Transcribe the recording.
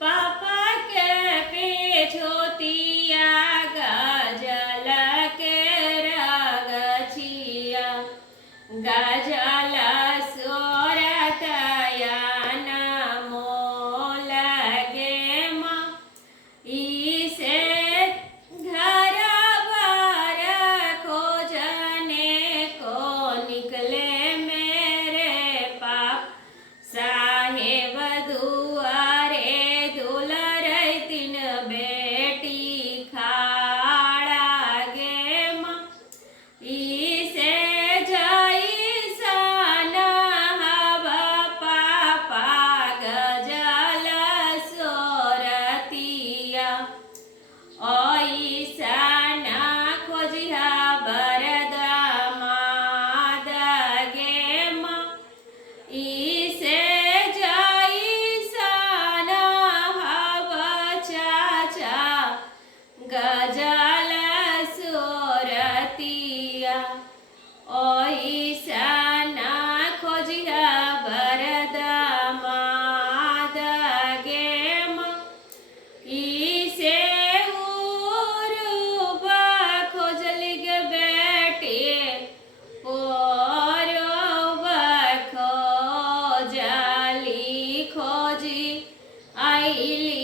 पापा के पेछोतिया गजल के रगछिया गजल सोरतया नमो लगे माँ इसे घर बार खोजने को निकले मेरे पाप साहेब दुआरे दुलरई तीन बेटी खाड़ा गे माँ इसे जैसन हब पापा गजल सोरतिया ऐसन खोजिहा बरद माद गे माँ इसे जैसन हब चाचा गजल सोरतिया ऐसन खोजिहा बरद माद गे माँ इसे उरुबा खोजली गे बेटे पोरुबा खोजली खोजी आइली